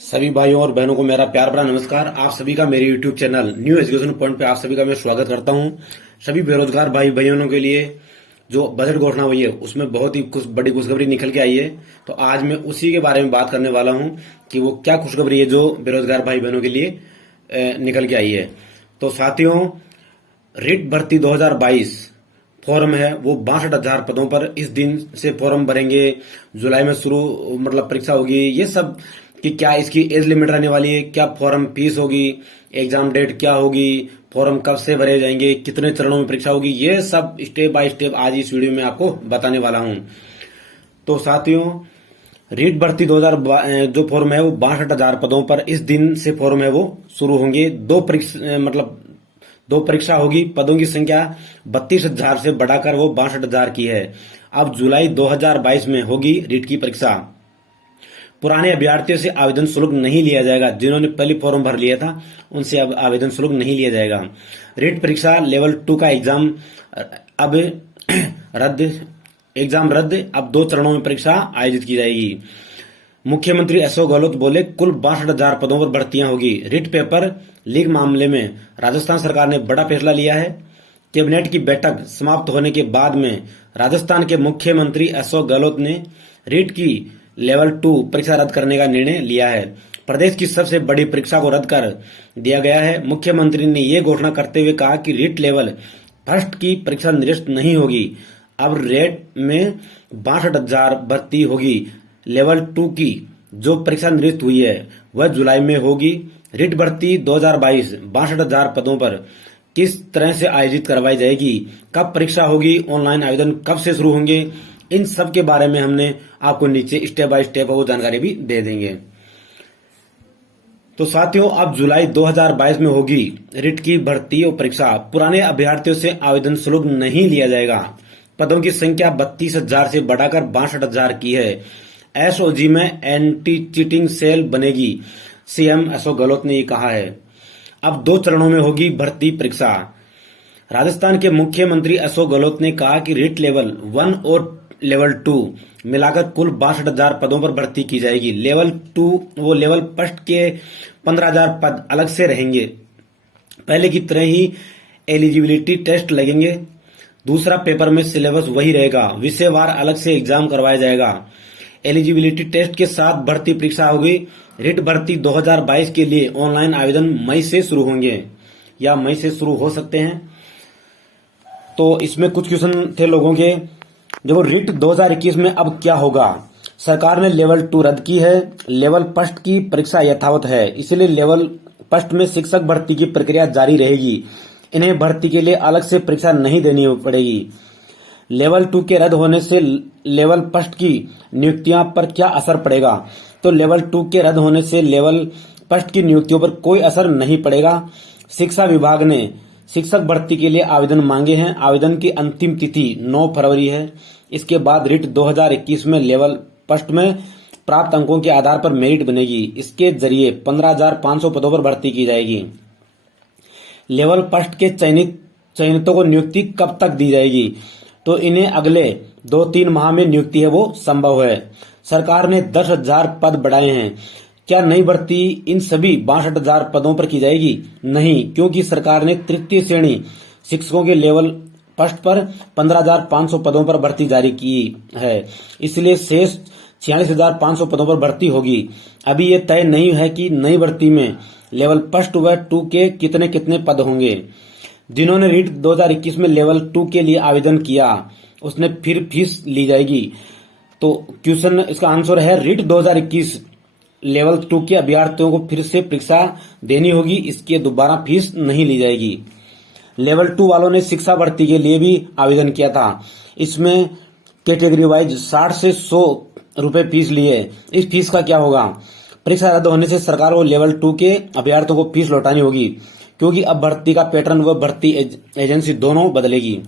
सभी भाइयों और बहनों को मेरा प्यार भरा नमस्कार। आप सभी का मेरे YouTube channel new education point पे आप सभी का मैं स्वागत करता हूं। सभी बेरोजगार भाई बहनों के लिए जो बजट घोषणा हुई है उसमें बहुत ही बड़ी खुशखबरी निकल के आई है। तो आज मैं उसी के बारे में बात करने वाला हूं कि वो क्या खुशखबरी है जो बेरोजगार भाई बहनों के लिए निकल के आई है। तो साथियों, रिट भर्ती 2022 फॉर्म है वो 62,000 पदों पर इस दिन से फॉर्म भरेंगे। जुलाई में शुरू परीक्षा होगी। ये सब कि क्या इसकी एज लिमिट रहने वाली है, क्या फॉर्म फीस होगी, एग्जाम डेट क्या होगी, फॉर्म कब से भरे जाएंगे, कितने चरणों में परीक्षा होगी, ये सब स्टेप बाय स्टेप आज इस वीडियो में आपको बताने वाला हूं। तो साथियों, रीट भर्ती 2000 जो फॉर्म है वो 62,000 पदों पर इस दिन से फॉर्म है वो शुरू होंगे। दो परीक्षा होगी। पदों की संख्या 32,000 से बढ़ाकर वो 62,000 की है। अब जुलाई 2022 में होगी रीट की परीक्षा। पुराने अभ्यर्थियों से आवेदन शुल्क नहीं लिया जाएगा। जिन्होंने पहले फॉर्म भर लिया था उनसे अब आवेदन शुल्क नहीं लिया जाएगा। रीट परीक्षा लेवल 2 का एग्जाम अब रद्द। अब 2 चरणों में परीक्षा आयोजित की जाएगी। मुख्यमंत्री अशोक गहलोत बोले कुल 62,000 पदों पर भर्तियां होगी। रीट पेपर लीक मामले में राजस्थान सरकार ने बड़ा फैसला लिया है। कैबिनेट की बैठक समाप्त होने के बाद में राजस्थान के मुख्यमंत्री अशोक गहलोत ने रीट की लेवल 2 परीक्षा रद्द करने का निर्णय लिया है। प्रदेश की सबसे बड़ी परीक्षा को रद्द कर दिया गया है। मुख्यमंत्री ने ये घोषणा करते हुए कहा कि रीट लेवल फर्स्ट की परीक्षा निरस्त नहीं होगी। अब रेट में 62,000 भर्ती होगी। लेवल 2 की जो परीक्षा निरस्त हुई है वह जुलाई में होगी। रीट भर्ती 2022 62,000 पदों पर किस तरह से आयोजित करवाई जाएगी, कब परीक्षा होगी, ऑनलाइन आवेदन कब से शुरू होंगे, इन सब के बारे में हमने आपको नीचे स्टेप बाय स्टेप वो जानकारी भी दे देंगे। तो साथियों, अब जुलाई 2022 में होगी रीट की भर्ती और परीक्षा। पुराने अभ्यर्थियों से आवेदन शुल्क नहीं लिया जाएगा। पदों की संख्या 32,000 से बढ़ाकर 62,000 की है। एसओजी में एंटी चीटिंग सेल बनेगी। सीएम अशोक गहलोत ने ये कहा है। अब 2 चरणों में होगी भर्ती परीक्षा। राजस्थान के मुख्यमंत्री अशोक गहलोत ने कहा कि रीट लेवल 1 और लेवल 2 मिलाकर कुल 62,000 पदों पर भर्ती की जाएगी। लेवल 2 वो लेवल फर्स्ट के 15,000 पद अलग से रहेंगे। पहले की तरह ही एलिजिबिलिटी टेस्ट लगेंगे। दूसरा पेपर में सिलेबस वही रहेगा। विषयवार अलग से एग्जाम करवाया जाएगा। एलिजिबिलिटी टेस्ट के साथ भर्ती परीक्षा होगी। रीट भर्ती 2022 के लिए ऑनलाइन आवेदन मई से शुरू होंगे या मई से शुरू हो सकते हैं। तो इसमें कुछ क्वेश्चन थे लोगों के। देखो, रीट 2021 में अब क्या होगा। सरकार ने लेवल 2 रद्द की है। लेवल फर्स्ट की परीक्षा यथावत है, इसलिए लेवल फर्स्ट में शिक्षक भर्ती की प्रक्रिया जारी रहेगी। इन्हें भर्ती के लिए अलग से परीक्षा नहीं देनी पड़ेगी। लेवल 2 के रद्द होने से लेवल फर्स्ट की नियुक्तियां पर क्या असर पड़ेगा। तो लेवल 2 के रद्द होने से लेवल फर्स्ट की नियुक्तियों पर कोई असर नहीं पड़ेगा। शिक्षा विभाग ने शिक्षक भर्ती के लिए आवेदन मांगे हैं। आवेदन की अंतिम तिथि 9 फरवरी है। इसके बाद रीट 2021 में लेवल फर्स्ट में प्राप्त अंकों के आधार पर मेरिट बनेगी। इसके जरिए 15,500 पदों पर भर्ती की जाएगी। लेवल फर्स्ट के चयनितों को नियुक्ति कब तक दी जाएगी। तो इन्हें अगले 2-3 माह में नियुक्ति है वो संभव है। सरकार ने 10,000 पद बढ़ाए हैं। क्या नई भर्ती इन सभी 62,000 पदों पर की जाएगी? नहीं, क्योंकि सरकार ने तृतीय श्रेणी शिक्षकों के लेवल फर्स्ट पर 15,500 पदों पर भर्ती जारी की है। इसलिए शेष 46,500 पदों पर भर्ती होगी। अभी ये तय नहीं है कि नई भर्ती में लेवल फर्स्ट व 2 के कितने कितने पद होंगे। जिन्होंने रीट 2021 में लेवल 2 के लिए आवेदन किया उसने फिर फीस ली जाएगी। तो क्वेश्चन इसका आंसर है रीट 2021 लेवल 2 के अभ्यर्थियों को फिर से परीक्षा देनी होगी। इसकी दोबारा फीस नहीं ली जाएगी। लेवल 2 वालों ने शिक्षा भर्ती के लिए भी आवेदन किया था। इसमें कैटेगरी वाइज 60 से 100 रुपए फीस लिए। इस फीस का क्या होगा। परीक्षा रद्द होने से सरकार को लेवल 2 के अभ्यर्थियों को फीस लौटानी होगी, क्योंकि अब भर्ती का पैटर्न व भर्ती एजेंसी दोनों बदलेगी।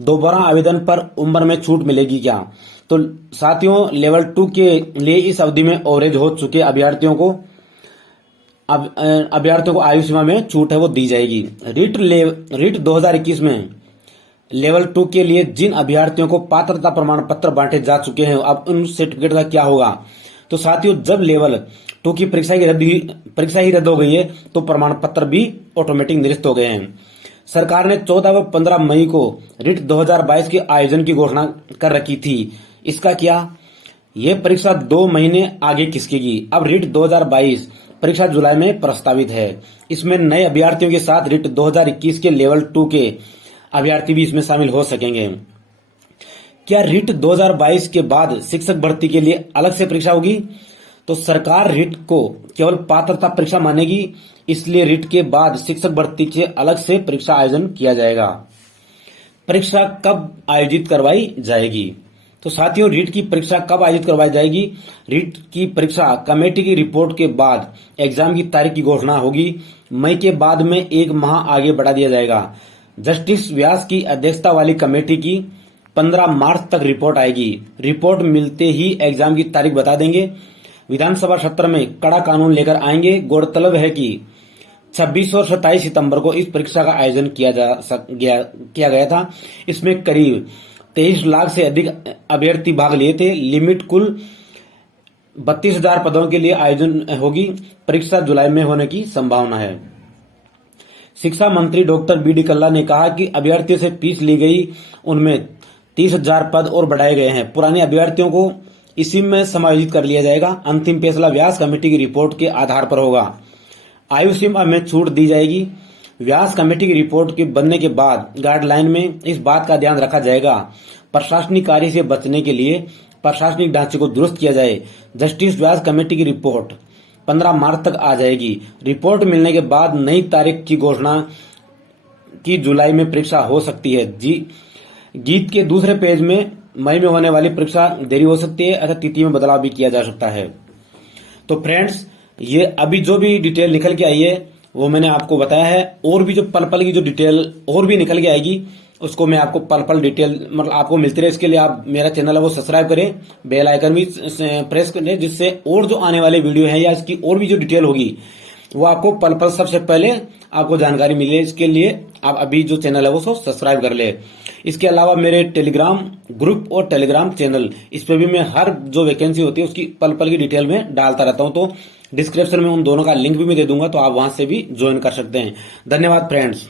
दोबारा आवेदन पर उम्र में छूट मिलेगी क्या। तो साथियों, लेवल 2 के लिए इस अवधि में ओवरेज हो चुके अभ्यर्थियों को आयु सीमा में छूट है वो दी जाएगी। रीट 2021 में लेवल 2 के लिए जिन अभ्यर्थियों को पात्रता प्रमाण पत्र बांटे जा चुके हैं अब उन सर्टिफिकेट का क्या होगा। तो साथियों, जब लेवल 2 की परीक्षा ही रद्द हो गई है तो प्रमाण पत्र भी ऑटोमेटिक निरस्त हो गए हैं। सरकार ने 14 व 15 मई को रिट 2022 के आयोजन की घोषणा कर रखी थी। इसका क्या? यह परीक्षा 2 महीने आगे खिसकेगी। अब रिट 2022 परीक्षा जुलाई में प्रस्तावित है। इसमें नए अभ्यर्थियों के साथ रिट 2021 के लेवल 2 के अभ्यर्थी भी इसमें शामिल हो सकेंगे। क्या रिट 2022 के बाद शिक्षक भर्ती के लिए अलग से परीक्षा होगी? तो सरकार रिट को केवल पात्रता परीक्षा मानेगी, इसलिए रिट के बाद शिक्षक भर्ती के अलग से परीक्षा आयोजन किया जाएगा। परीक्षा कब आयोजित करवाई जाएगी? तो साथियों, रिट की परीक्षा कब आयोजित करवाई जाएगी? रिट की परीक्षा कमेटी की रिपोर्ट के बाद एग्जाम की तारीख की घोषणा होगी। मई के बाद में 1 माह आगे बढ़ा दिया जाएगा। जस्टिस व्यास की अध्यक्षता वाली कमेटी की 15 मार्च तक रिपोर्ट आएगी। रिपोर्ट मिलते ही एग्जाम की तारीख बता देंगे। विधानसभा सत्र में कड़ा कानून लेकर आएंगे। गौरतलब है कि 26 और 27 सितंबर को इस परीक्षा का आयोजन किया गया था। इसमें करीब 23 लाख से अधिक अभ्यर्थी भाग लिए थे। लिमिट कुल 32,000 पदों के लिए आयोजन होगी। परीक्षा जुलाई में होने की संभावना है। शिक्षा मंत्री डॉक्टर बी डी कल्ला ने कहा कि अभ्यर्थियों से फीस ली गई, उनमें 30,000 पद और बढ़ाए गए हैं। पुराने अभ्यर्थियों को इसी में समायोजित कर लिया जाएगा। अंतिम फैसला व्यास कमेटी की रिपोर्ट के आधार पर होगा। आयु सीमा में छूट दी जाएगी। व्यास कमेटी की रिपोर्ट के बनने के बाद गाइडलाइन में इस बात का ध्यान रखा जाएगा प्रशासनिक कार्य से बचने के लिए प्रशासनिक ढांचे को दुरुस्त किया जाए। जस्टिस व्यास कमेटी की रिपोर्ट 15 मार्च तक आ जाएगी। रिपोर्ट मिलने के बाद नई तारीख की घोषणा की जुलाई में परीक्षा हो सकती है। गीत के दूसरे पेज में मई में होने वाली परीक्षा देरी हो सकती है अथवा तिथि में बदलाव भी किया जा सकता है। तो फ्रेंड्स, ये अभी जो भी डिटेल निकल के आई है वो मैंने आपको बताया है। और भी जो पल की जो डिटेल और भी निकल के आएगी उसको मैं आपको पल डिटेल मतलब आपको मिलती रहे, इसके लिए आप मेरा चैनल है वो सब्सक्राइब करें, बेल आइकन भी प्रेस करें, जिससे और जो आने वाले वीडियो है या इसकी और भी जो डिटेल होगी वो आपको पल सबसे पहले आपको जानकारी मिले। इसके लिए आप अभी जो चैनल है वो सब्सक्राइब कर ले। इसके अलावा मेरे टेलीग्राम ग्रुप और टेलीग्राम चैनल, इस पे भी मैं हर जो वैकेंसी होती है उसकी पल की डिटेल में डालता रहता हूं। तो डिस्क्रिप्शन में उन दोनों का लिंक भी मैं दे दूंगा, तो आप वहां से भी ज्वाइन कर सकते हैं। धन्यवाद फ्रेंड्स।